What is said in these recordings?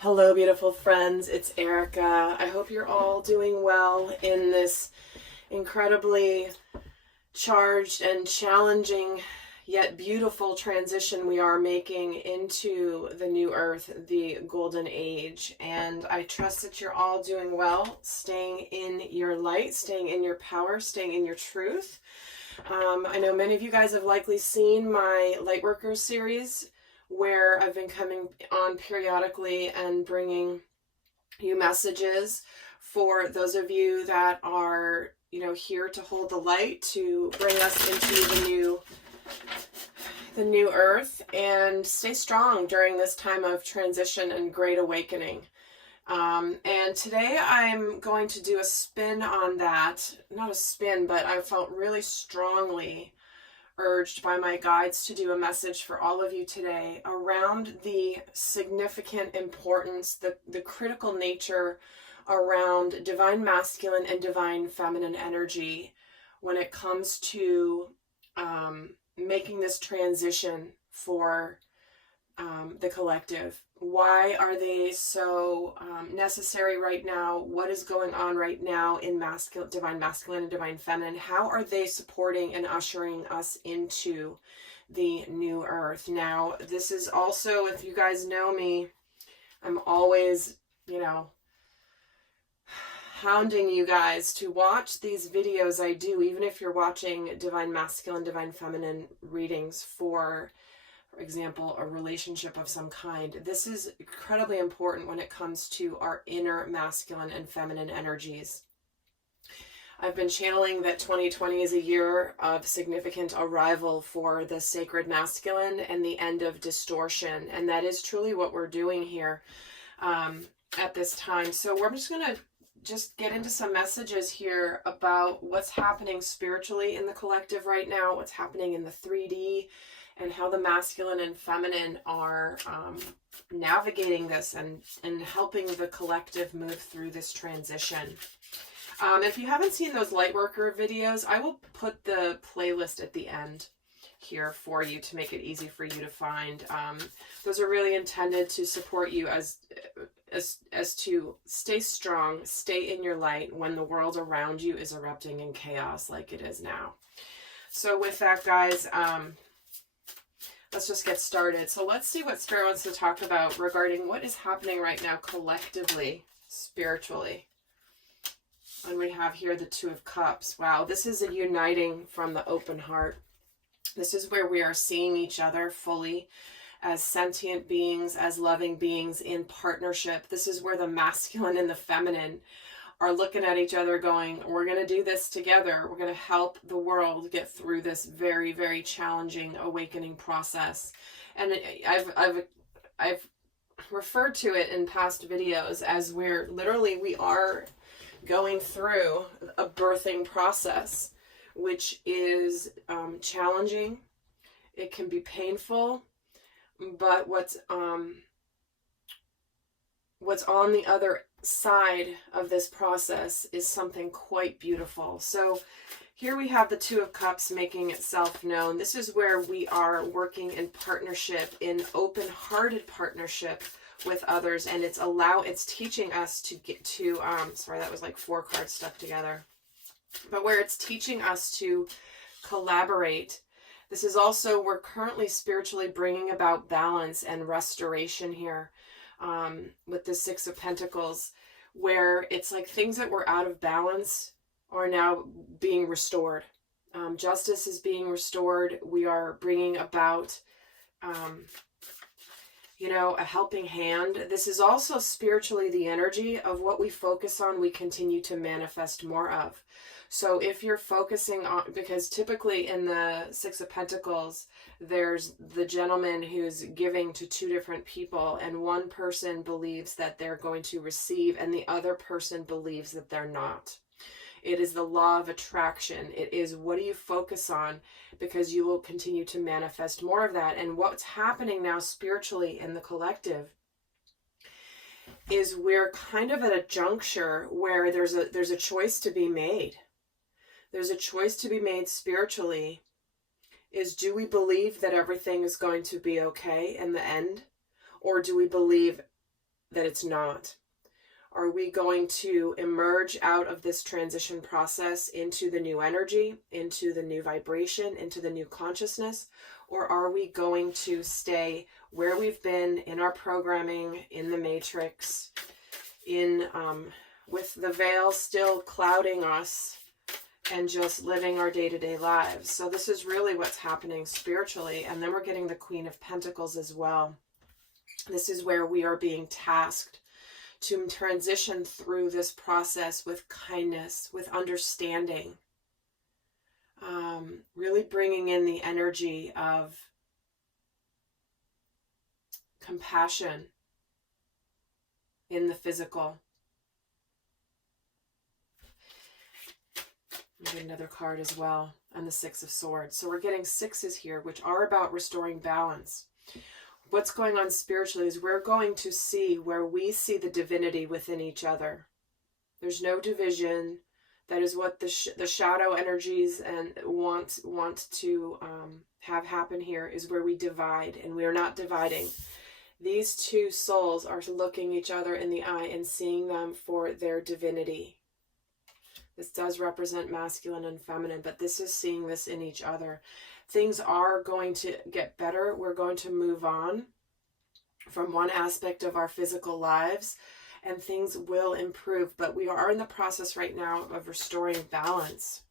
Hello, beautiful friends. It's Erika. I hope you're all doing well in this incredibly charged and challenging yet beautiful transition we are making into the new earth, the golden age. And I trust that you're all doing well, staying in your light, staying in your power, staying in your truth. I know many of you guys have likely seen my Lightworkers series where I've been coming on periodically and bringing you messages for those of you that are, here to hold the light, to bring us into the new earth and stay strong during this time of transition and great awakening. And today I'm going to do a spin on that. Not a spin, but I felt really strongly urged by my guides to do a message for all of you today around the significant importance, the critical nature around divine masculine and divine feminine energy when it comes to making this transition for the collective. Why are they so necessary right now? What is going on right now in divine masculine and divine feminine? How are they supporting and ushering us into the new earth? Now, this is also, if you guys know me, I'm always, hounding you guys to watch these videos I do, even if you're watching divine masculine, divine feminine readings for example, a relationship of some kind. This is incredibly important when it comes to our inner masculine and feminine energies. I've been channeling that 2020 is a year of significant arrival for the sacred masculine and the end of distortion. And that is truly what we're doing here at this time. So we're just going to get into some messages here about what's happening spiritually in the collective right now, what's happening in the 3D, and how the masculine and feminine are navigating this and helping the collective move through this transition. If you haven't seen those Lightworker videos, I will put the playlist at the end here for you to make it easy for you to find. Those are really intended to support you as to stay strong, stay in your light when the world around you is erupting in chaos like it is now. So with that, guys, let's just get started. So let's see what Spirit wants to talk about regarding what is happening right now collectively, spiritually. And we have here the Two of Cups. Wow, this is a uniting from the open heart. This is where we are seeing each other fully as sentient beings, as loving beings in partnership. This is where the masculine and the feminine are looking at each other going, we're going to do this together. We're going to help the world get through this very, very challenging awakening process. And I've referred to it in past videos as we are going through a birthing process, which is challenging. It can be painful, but what's on the other side of this process is something quite beautiful. So here we have the Two of Cups making itself known. This is where we are working in partnership, in open-hearted partnership with others, and it's teaching us to get to sorry, that was like 4 cards stuck together, but where it's teaching us to collaborate. This is also, we're currently spiritually bringing about balance and restoration here. With the Six of Pentacles, where it's like things that were out of balance are now being restored. Justice is being restored. We are bringing about, a helping hand. This is also spiritually the energy of what we focus on, we continue to manifest more of. So if you're focusing on, because typically in the Six of Pentacles, there's the gentleman who's giving to 2 different people, and one person believes that they're going to receive and the other person believes that they're not. It is the law of attraction. It is, what do you focus on? Because you will continue to manifest more of that. And what's happening now spiritually in the collective is we're kind of at a juncture where there's a choice to be made. There's a choice to be made spiritually. Is, do we believe that everything is going to be okay in the end? Or do we believe that it's not? Are we going to emerge out of this transition process into the new energy, into the new vibration, into the new consciousness? Or are we going to stay where we've been in our programming, in the matrix, with the veil still clouding us and just living our day-to-day lives? So this is really what's happening spiritually. And then we're getting the Queen of Pentacles as well. This is where we are being tasked to transition through this process with kindness, with understanding, really bringing in the energy of compassion in the physical. I'll get another card as well, and the Six of Swords. So we're getting sixes here, which are about restoring balance. What's going on spiritually is we're going to see where we see the divinity within each other. There's no division. That is what the shadow energies and want to have happen here, is where we divide, and we are not dividing. These two souls are looking each other in the eye and seeing them for their divinity. This does represent masculine and feminine, but this is seeing this in each other. Things are going to get better. We're going to move on from one aspect of our physical lives, and things will improve. But we are in the process right now of restoring balance.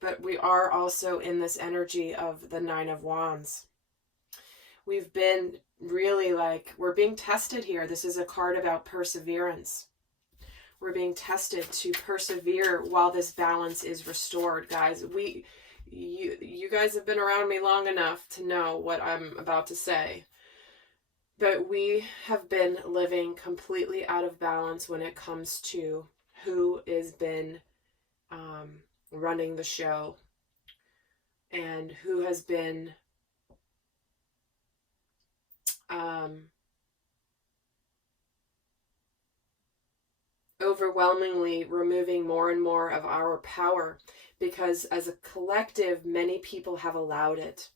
But we are also in this energy of the Nine of Wands. We've been really we're being tested here. This is a card about perseverance. We're being tested to persevere while this balance is restored, guys. You guys have been around me long enough to know what I'm about to say. But we have been living completely out of balance when it comes to who has been running the show and who has been overwhelmingly removing more and more of our power, because as a collective, many people have allowed it.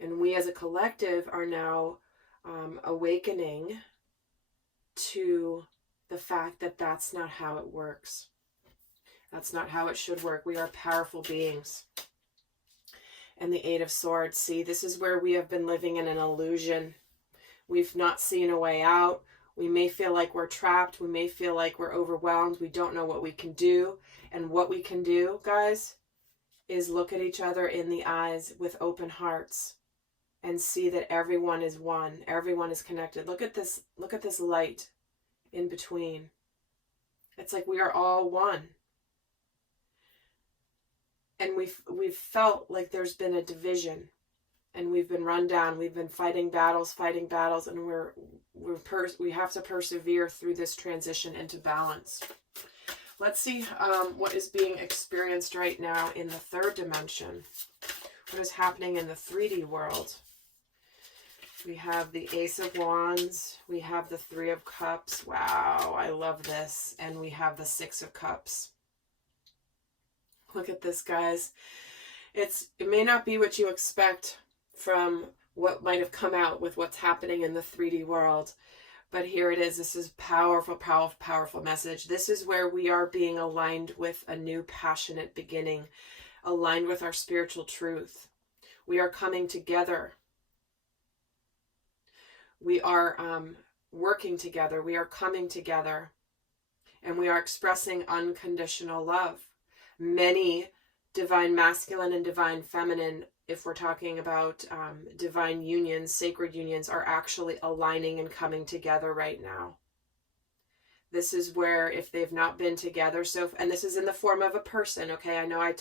And we as a collective are now awakening to the fact that that's not how it works. That's not how it should work. We are powerful beings. And the Eight of Swords, see, this is where we have been living in an illusion. We've not seen a way out. We may feel like we're trapped. We may feel like we're overwhelmed. We don't know what we can do. And what we can do, guys, is look at each other in the eyes with open hearts and see that everyone is one. Everyone is connected. Look at this light in between. It's like we are all one. And we've felt like there's been a division, and we've been run down. We've been fighting battles, and we have to persevere through this transition into balance. Let's see what is being experienced right now in the third dimension. What is happening in the 3D world? We have the Ace of Wands. We have the Three of Cups. Wow, I love this. And we have the Six of Cups. Look at this, guys. It may not be what you expect from what might have come out with what's happening in the 3D world. But here it is. This is powerful, powerful, powerful message. This is where we are being aligned with a new passionate beginning, aligned with our spiritual truth. We are coming together. We are working together. We are coming together. And we are expressing unconditional love. Many divine masculine and divine feminine, if we're talking about divine unions, sacred unions, are actually aligning and coming together right now. This is where, if they've not been together, and this is in the form of a person, okay? I know I'm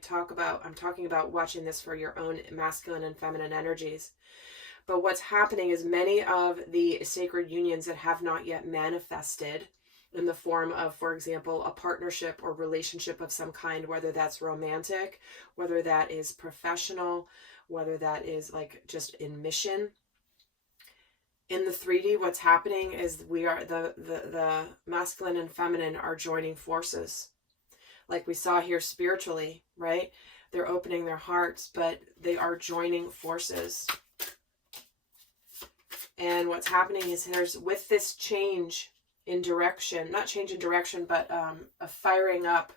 talking about watching this for your own masculine and feminine energies. But what's happening is many of the sacred unions that have not yet manifested in the form of, for example, a partnership or relationship of some kind, whether that's romantic, whether that is professional, whether that is just in mission. In the 3D, what's happening is we are the masculine and feminine are joining forces. Like we saw here spiritually, right? They're opening their hearts, but they are joining forces. And what's happening is there's, with this change in direction, not change in direction, but a firing up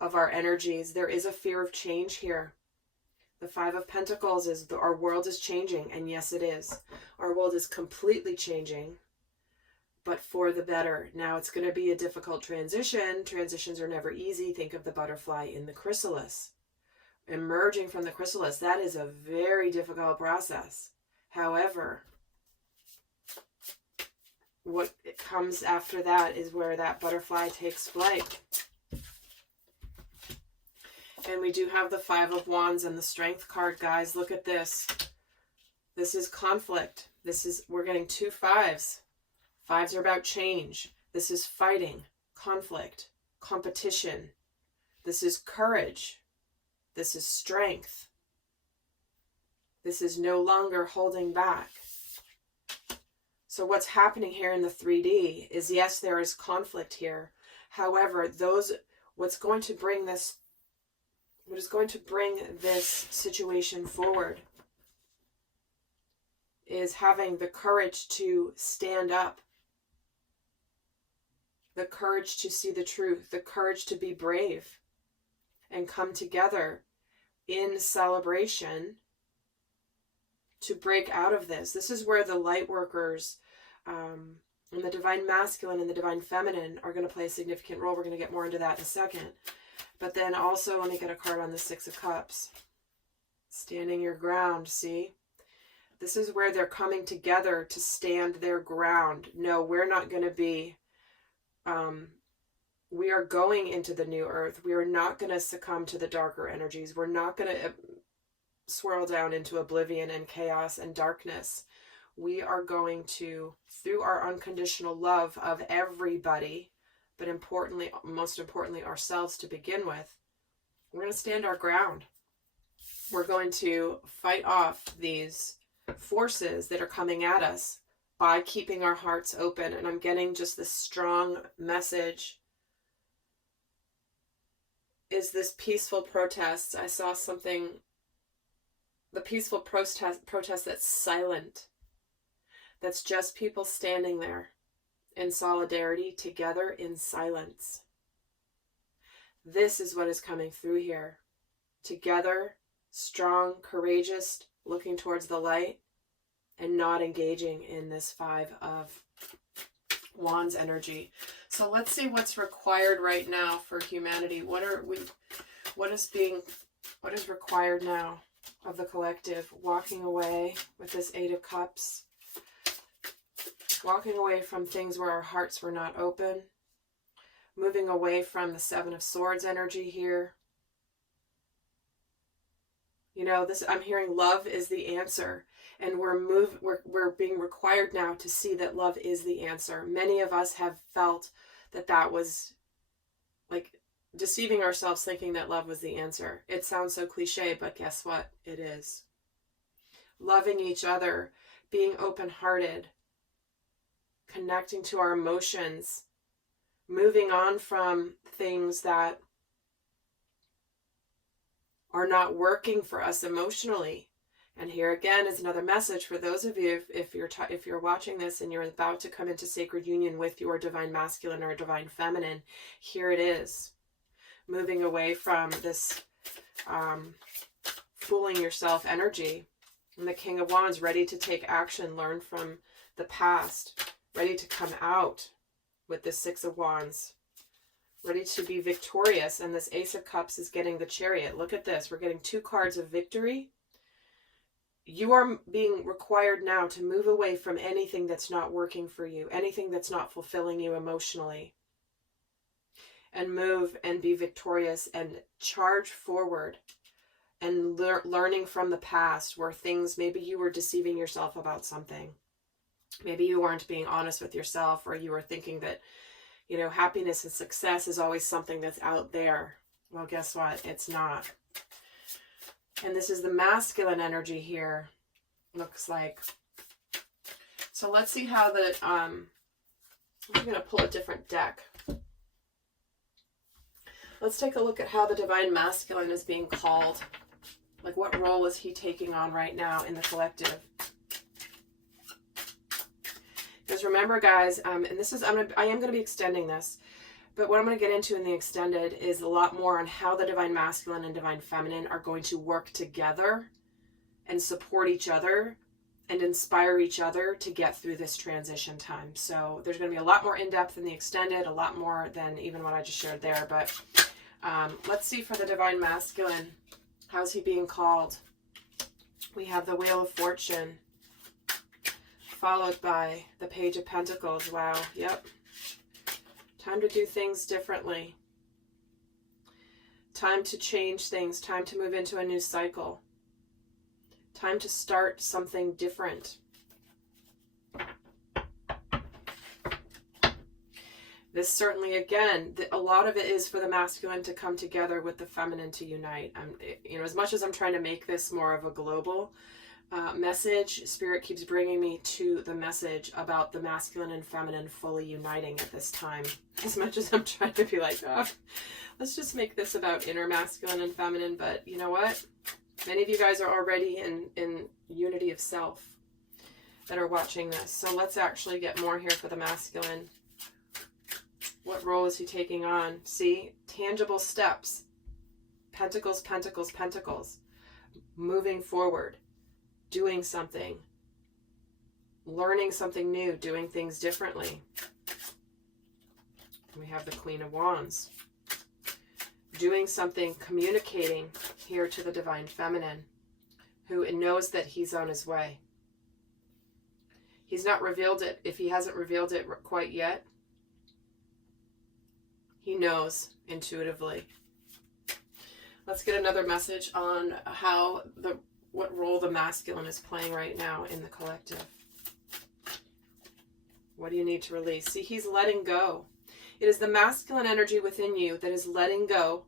of our energies, there is a fear of change here. The Five of Pentacles is our world is changing, and yes, it is. Our world is completely changing, but for the better. Now, it's going to be a difficult transition. Transitions are never easy. Think of the butterfly in the chrysalis. Emerging from the chrysalis, that is a very difficult process. However, what comes after that is where that butterfly takes flight. And we do have the Five of Wands and the Strength card, guys. Look at this. This is conflict. We're getting two fives. Fives are about change. This is fighting, conflict, competition. This is courage. This is strength. This is no longer holding back. So what's happening here in the 3D is, yes, there is conflict here. However, what is going to bring this situation forward is having the courage to stand up, the courage to see the truth, the courage to be brave and come together in celebration to break out of this. This is where the light workers and the divine masculine and the divine feminine are going to play a significant role. We're going to get more into that in a second. But then also, let me get a card on the Six of Cups. Standing your ground, see? This is where they're coming together to stand their ground. No, we're not going to be, we are going into the new earth. We are not going to succumb to the darker energies. We're not going to swirl down into oblivion and chaos and darkness. We are going to, through our unconditional love of everybody, but most importantly, ourselves to begin with, we're going to stand our ground. We're going to fight off these forces that are coming at us by keeping our hearts open. And I'm getting just this strong message is this peaceful protest. I saw something, the peaceful protest that's silent, that's just people standing there in solidarity together in silence. This is what is coming through here. Together, strong, courageous, looking towards the light, and not engaging in this Five of Wands energy. So let's see what's required right now for humanity. What is required now of the collective? Walking away with this Eight of Cups. Walking away from things where our hearts were not open. Moving away from the Seven of Swords energy here. You know, I'm hearing love is the answer. And we're being required now to see that love is the answer. Many of us have felt that was like deceiving ourselves, thinking that love was the answer. It sounds so cliche, but guess what? It is. Loving each other, being open-hearted, connecting to our emotions, moving on from things that are not working for us emotionally. And here again is another message for those of you, if you're watching this and you're about to come into sacred union with your divine masculine or divine feminine, here it is. Moving away from this fooling yourself energy. And the King of Wands, ready to take action, learn from the past, ready to come out with the Six of Wands, ready to be victorious. And this Ace of Cups is getting the Chariot. Look at this. We're getting two cards of victory. You are being required now to move away from anything that's not working for you, anything that's not fulfilling you emotionally, and move and be victorious and charge forward and learning from the past where things, maybe you were deceiving yourself about something. Maybe you weren't being honest with yourself, or you were thinking that, you know, happiness and success is always something that's out there. Well, guess what? It's not. And this is the masculine energy here, looks like. So let's see how I'm going to pull a different deck. Let's take a look at how the divine masculine is being called. Like, what role is he taking on right now in the collective? Because remember, guys, and this is, I am going to be extending this, but what I'm going to get into in the extended is a lot more on how the divine masculine and divine feminine are going to work together and support each other and inspire each other to get through this transition time. So there's going to be a lot more in-depth in the extended, a lot more than even what I just shared there. But let's see for the divine masculine. How's he being called? We have the Wheel of Fortune, followed by the Page of Pentacles. Wow, yep. Time to do things differently. Time to change things. Time to move into a new cycle. Time to start something different. This certainly, again, a lot of it is for the masculine to come together with the feminine to unite. You know, as much as I'm trying to make this more of a global message, Spirit keeps bringing me to the message about the masculine and feminine fully uniting at this time. As much as I'm trying to be like, oh, let's just make this about inner masculine and feminine. But you know what? Many of you guys are already in unity of self that are watching this. So let's actually get more here for the masculine. What role is he taking on? See? Tangible steps. Pentacles, pentacles, pentacles. Moving forward. Doing something. Learning something new. Doing things differently. We have the Queen of Wands. Doing something, communicating here to the divine feminine, who knows that he's on his way. He's not revealed it. If he hasn't revealed it quite yet, he knows intuitively. Let's get another message on how what role the masculine is playing right now in the collective. What do you need to release? See, he's letting go. It is the masculine energy within you that is letting go,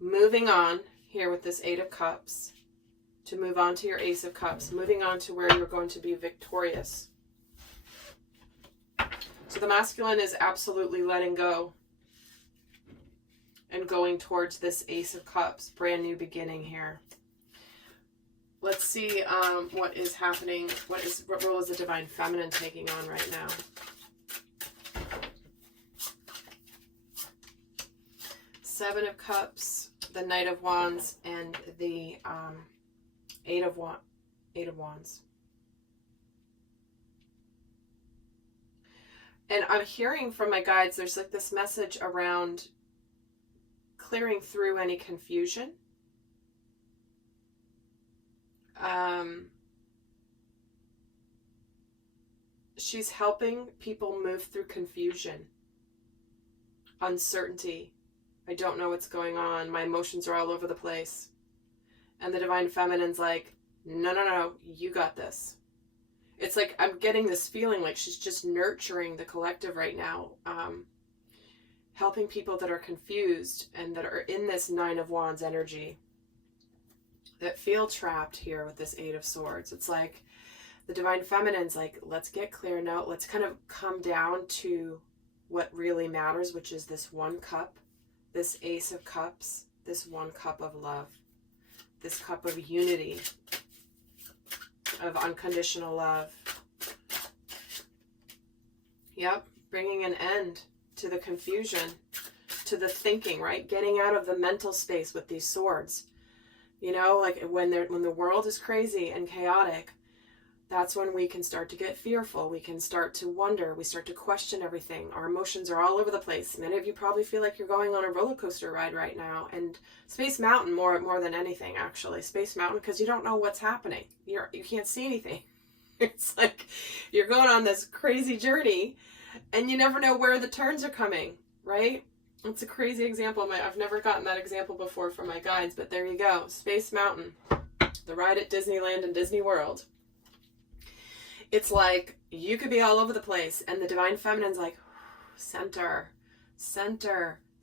moving on here with this Eight of Cups, to move on to your Ace of Cups, moving on to where you're going to be victorious. So the masculine is absolutely letting go and going towards this Ace of Cups, brand new beginning here. Let's see what is happening. What role is the divine feminine taking on right now? Seven of Cups, the Knight of Wands, and the Eight of Wands. And I'm hearing from my guides, there's like this message around clearing through any confusion. She's helping people move through confusion, uncertainty. I don't know what's going on. My emotions are all over the place. And the divine feminine's like, no, no, no, you got this. It's like I'm getting this feeling like she's just nurturing the collective right now, helping people that are confused and that are in this Nine of Wands energy, that feel trapped here with this Eight of Swords. It's like the divine feminine's like, let's get clear now. Let's kind of come down to what really matters, which is this one cup, this Ace of Cups, this one cup of love, this cup of unity, of unconditional love. Yep, bringing an end to the confusion, to the thinking, right? Getting out of the mental space with these swords. You know, like when the world is crazy and chaotic, that's when we can start to get fearful. We can start to wonder. We start to question everything. Our emotions are all over the place. Many of you probably feel like you're going on a roller coaster ride right now. And Space Mountain more than anything, actually. Space Mountain, because you don't know what's happening. You can't see anything. It's like you're going on this crazy journey and you never know where the turns are coming, right? It's a crazy example. I've never gotten that example before from my guides, but there you go. Space Mountain, the ride at Disneyland and Disney World. It's like you could be all over the place and the divine feminine's like, center,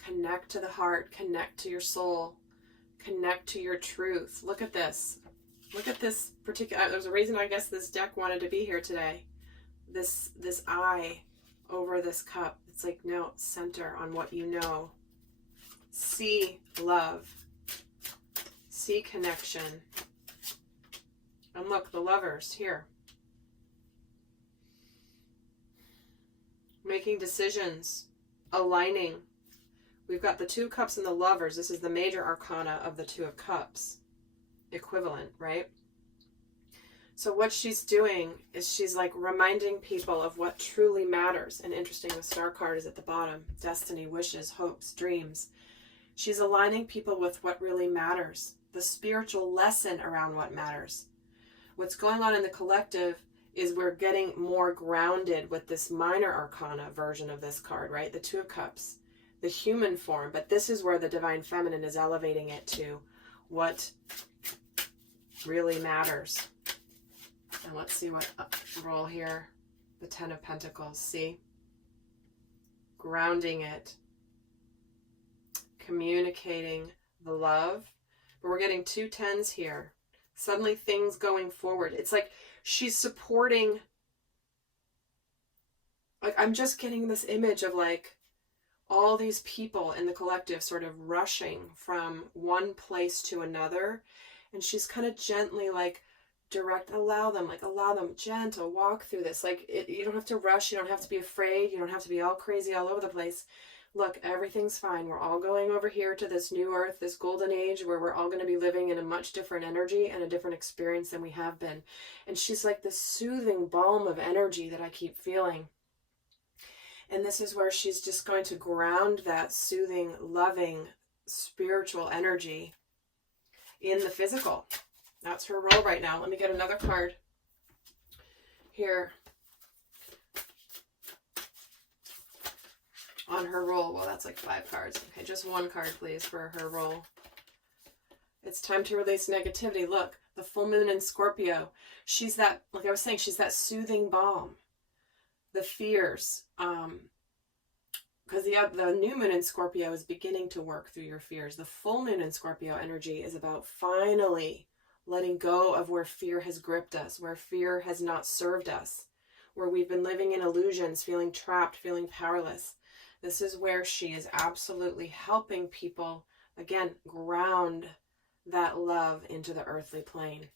connect to the heart, connect to your soul, connect to your truth. Look at this. Look at this particular, there's a reason I guess this deck wanted to be here today. This eye over this cup. It's like, no, center on what you know. See love. See connection. And look, the Lovers here. making decisions, aligning. We've got the Two of Cups and the Lovers. This is the major arcana of the Two of Cups. Equivalent, right? So what she's doing is she's like reminding people of what truly matters. And interesting, the Star card is at the bottom. Destiny, wishes, hopes, dreams. She's aligning people with what really matters. The spiritual lesson around what matters. What's going on in the collective is we're getting more grounded with this minor arcana version of this card, right? The Two of Cups, the human form. But this is where the divine feminine is elevating it to what really matters. And let's see what role here. The Ten of Pentacles. See? Grounding it. Communicating the love. But we're getting 2 tens here. Suddenly things going forward. It's like she's supporting. Like, I'm just getting this image of like all these people in the collective sort of rushing from one place to another. And she's kind of gently like allow them, gentle, walk through this. Like, you don't have to rush. You don't have to be afraid. You don't have to be all crazy all over the place. Look, everything's fine. We're all going over here to this new earth, this golden age, where we're all going to be living in a much different energy and a different experience than we have been. And she's like this soothing balm of energy that I keep feeling. And this is where she's just going to ground that soothing, loving, spiritual energy in the physical. That's her role right now. Let me get another card here on her role. Well, that's like 5 cards. Okay, just 1 card, please, for her role. It's time to release negativity. Look, the full moon in Scorpio. She's that, like I was saying, she's that soothing balm. The fears. Because the new moon in Scorpio is beginning to work through your fears. The full moon in Scorpio energy is about finally letting go of where fear has gripped us, where fear has not served us, where we've been living in illusions, feeling trapped, feeling powerless. This is where she is absolutely helping people, again, ground that love into the earthly plane.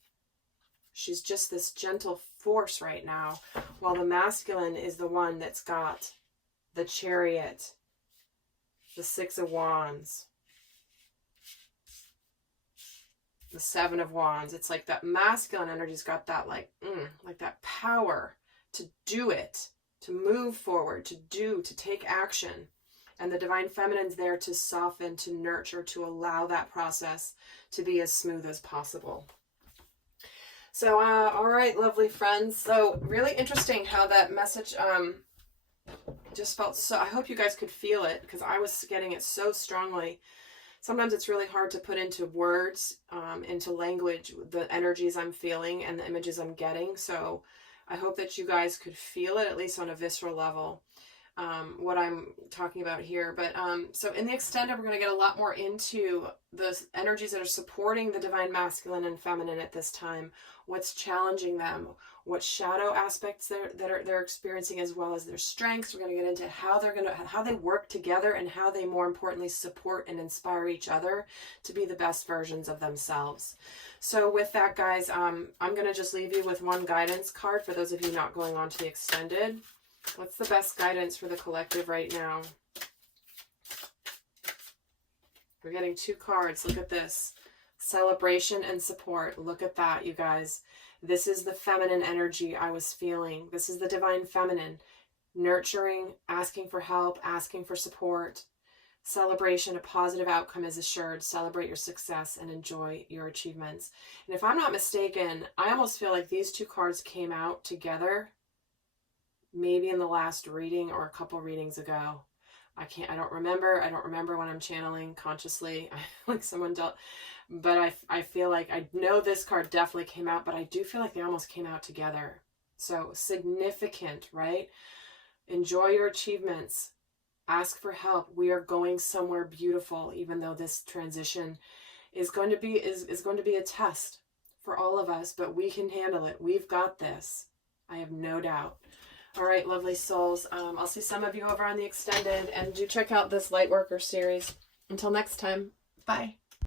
She's just this gentle force right now, while the masculine is the one that's got the Chariot, the 6 of Wands, the 7 of Wands. It's like that masculine energy's got that like that power to do it, to move forward, to take action. And the divine feminine's there to soften, to nurture, to allow that process to be as smooth as possible. So, all right, lovely friends. So really interesting how that message just felt so, I hope you guys could feel it, because I was getting it so strongly. Sometimes it's really hard to put into words, into language, the energies I'm feeling and the images I'm getting. So I hope that you guys could feel it, at least on a visceral level, what I'm talking about here. But so in the extended, we're going to get a lot more into the energies that are supporting the divine masculine and feminine at this time, what's challenging them, what shadow aspects they're experiencing, as well as their strengths. We're going to get into how they work together, and how they, more importantly, support and inspire each other to be the best versions of themselves. So with that, guys, I'm going to just leave you with 1 guidance card for those of you not going on to the extended. What's the best guidance for the collective right now? We're getting 2 cards. Look at this. Celebration and support. Look at that, you guys. This is the feminine energy I was feeling. This is the divine feminine. Nurturing, asking for help, asking for support. Celebration, a positive outcome is assured. Celebrate your success and enjoy your achievements. And if I'm not mistaken, I almost feel like these 2 cards came out together, maybe in the last reading or a couple readings ago. I don't remember. I don't remember when I'm channeling consciously. Like someone dealt, but I feel like I know this card definitely came out, but I do feel like they almost came out together. So significant, right? Enjoy your achievements. Ask for help. We are going somewhere beautiful, even though this transition is going to be a test for all of us, but we can handle it. We've got this. I have no doubt. All right, lovely souls. I'll see some of you over on the extended, and do check out this Lightworker series. Until next time, bye.